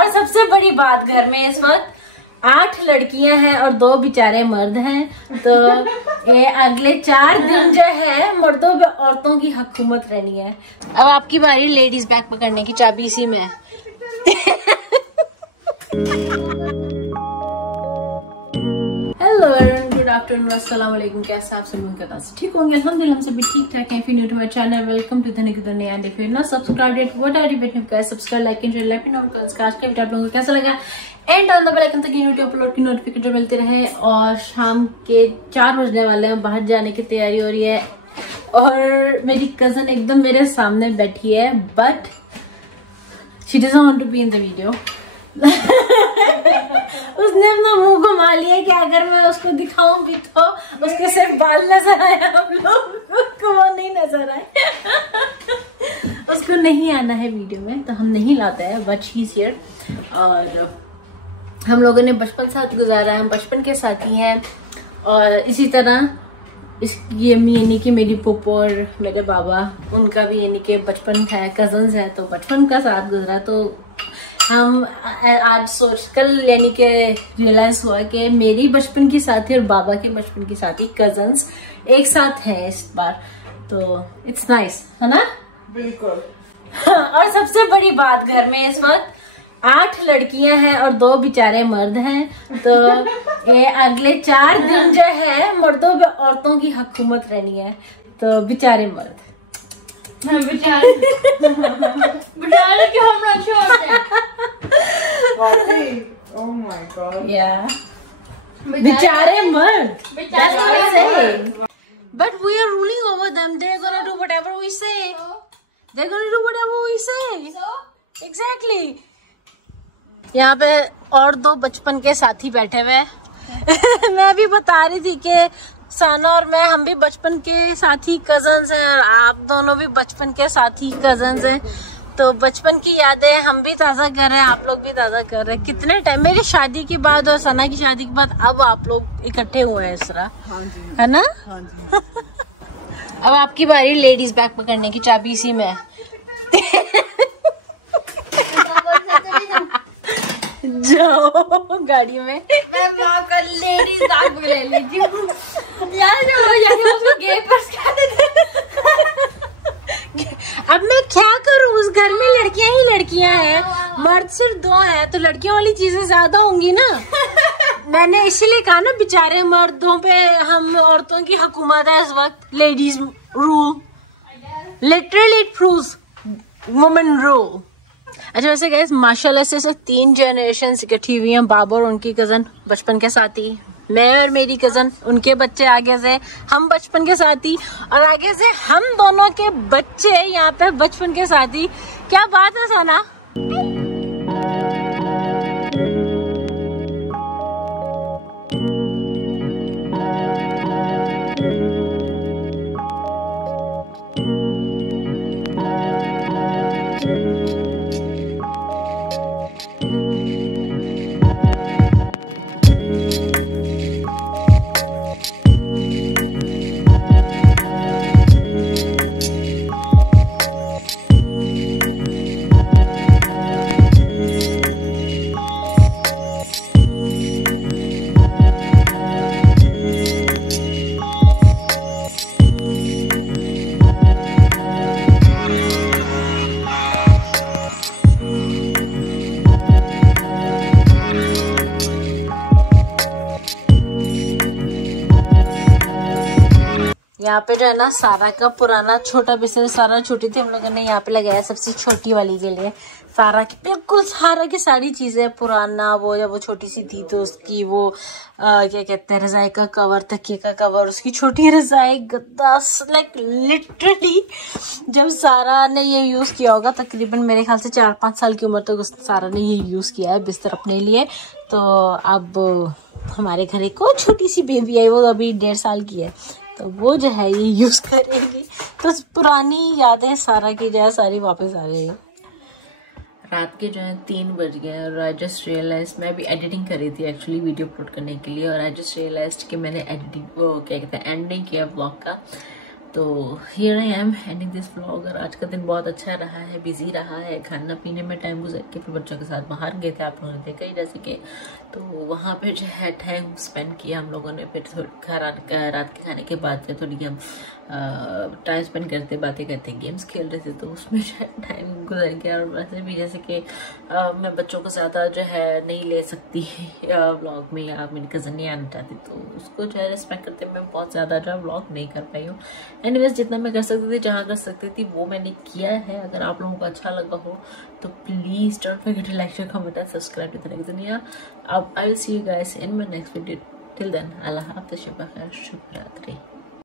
और सबसे बड़ी बात, घर में इस वक्त 8 लड़कियां हैं और 2 बेचारे मर्द हैं। तो ये अगले 4 दिन जो है मर्दों पे औरतों की हुकूमत रहनी है। अब आपकी बारी लेडीज बैग पकड़ने की, चाबी इसी में है। हेलो गुड आफ्टरनून, अस्सलाम वालेकुम। कैसे आप सब लोग ठीक होंगे? अल्हम्दुलिल्लाह हम सभी ठीक ठाक हैं। If you new to my channel, welcome to Dhani की and if you not subscribed yet, what are you waiting for? Subscribe, like and share, let me know आज का वीडियो आप लोगों को कैसा लगा and on the bell icon तक YouTube upload की नोटिफिकेशन मिलती रहे। और शाम के 4 बजने वाले हैं, बाहर जाने की तैयारी हो रही है और मेरी कजन एकदम मेरे सामने बैठी है, but she doesn't want to be in the video. उसने अपना मुंह घुमा लिया कि अगर मैं उसको दिखाऊं भी तो उसके सिर्फ बाल नजर आए, आप लोग उसको वो नहीं नजर आए। उसको नहीं आना है वीडियो में तो हम नहीं लाते हैं, बट शी इज हियर। और हम लोगों ने बचपन साथ गुजारा है, हम बचपन के साथी हैं। और इसी तरह ये यानी कि मेरी पुप्पो और मेरे बाबा, उनका भी यानी कि बचपन है, कजन्स है, तो बचपन का साथ गुजरा। तो हम आज कल यानी कि रियलाइज हुआ कि मेरी बचपन की साथी और बाबा के बचपन की साथी कजन्स एक साथ हैं इस बार, तो इट्स नाइस है ना? बिल्कुल। और सबसे बड़ी बात, घर में इस वक्त 8 लड़कियां हैं और 2 बेचारे मर्द हैं। तो ये अगले 4 दिन जो है मर्दों पे औरतों की हुकूमत रहनी है। तो बेचारे मर्द बेचारे क्यों हम अच्छे होते हैं? Oh my God. Yeah. बेचारे मर्द। But we are ruling over them. They're gonna do whatever we say. They're gonna do whatever we say. Exactly. यहाँ पे और 2 बचपन के साथी बैठे हुए हैं। मैं भी बता रही थी कि साना और मैं, हम भी बचपन के साथी कजन्स हैं और आप दोनों भी बचपन के साथी कजन्स हैं। तो बचपन की यादें हम भी ताज़ा कर रहे हैं, आप लोग भी ताज़ा कर रहे हैं। कितने टाइम, मेरी शादी के बाद और सना की शादी के बाद अब आप लोग इकट्ठे हुए हैं इस तरह। हाँ जी। है ना? हाँ जी। अब आपकी बारी लेडीज बैग पकड़ने की, चाबी इसी में है। जाओ गाड़ी में, मैं वहाँ का लेडीज बैग ले लेती हूँ। यार जो उसको गेट पर क्या देते? अब मैं क्या करूँ, उस घर में लड़कियां ही लड़कियां हैं, मर्द सिर्फ 2 हैं, तो लड़कियों वाली चीजें ज्यादा होंगी ना। मैंने इसीलिए कहा ना, बेचारे मर्दों पे हम औरतों की हुकूमत है इस वक्त। Ladies rule, literally it proves women rule. अच्छा वैसे गाइस, माशाल्लाह से 3 जनरेशन इकट्ठी हुई हैं। बाबा और उनकी कजन बचपन के साथी, मैं और मेरी कजन, उनके बच्चे, आगे से हम बचपन के साथी, और आगे से हम दोनों के बच्चे यहाँ पे बचपन के साथी। क्या बात है सना? यहाँ पे जो है ना, सारा का पुराना छोटा बिस्तर, सारा छोटी थी, हम लोगों ने यहाँ पे लगाया सबसे छोटी वाली के लिए। सारा की बिल्कुल सारा की सारी चीजें पुराना, वो जब वो छोटी सी थी तो उसकी वो क्या कहते हैं, रजाई का कवर, तकिए का कवर, उसकी छोटी रजाई, गद्दा, लाइक लिटरली जब सारा ने ये यूज किया होगा, तकरीबन मेरे ख्याल से 4-5 साल की उम्र तक सारा ने ये यूज किया है बिस्तर अपने लिए। तो अब हमारे घर एक और छोटी सी बेबी आई, वो अभी 1.5 साल की है, तो वो जो है ये यूज करेगी। तो पुरानी यादें सारा की जो है सारी वापस आ गई। रात के जो है 3 बज गए और आई जस्ट रियलाइज, मैं भी एडिटिंग कर रही थी एक्चुअली वीडियो अपलोड करने के लिए, और आई जस्ट रियलाइज कि मैंने एडिटिंग वो क्या कहते हैं एंड नहीं किया ब्लॉग का। तो here I am ending this vlog. और आज का दिन बहुत अच्छा रहा है, बिजी रहा है, खाना पीने में टाइम गुजर के फिर बच्चों के साथ बाहर गए थे, आप लोगों ने देखा ही जैसे कि। तो वहाँ पे जो है टाइम स्पेंड किया हम लोगों ने। फिर रात के खाने के बाद से थोड़ी हम टाइम स्पेंड करते, बातें करते, गेम्स खेल रहे थे, तो उसमें जो है टाइम गुजर गया। और वैसे भी जैसे कि मैं बच्चों को ज़्यादा जो है नहीं ले सकती व्लॉग में, या मेरी कज़न नहीं आना चाहती, तो उसको जो है रिस्पेक्ट करते मैं बहुत ज़्यादा जो है व्लॉग नहीं कर पाई हूँ। एनीवेज जितना मैं कर सकती थी, जहाँ कर सकती थी वो मैंने किया है। अगर आप लोगों को अच्छा लगा हो तो please don't forget to like, share, comment and subscribe to the next video. अब I will see you guys in my next video. Till then अल्लाह हाफ़िज़, शुभ रात्रि।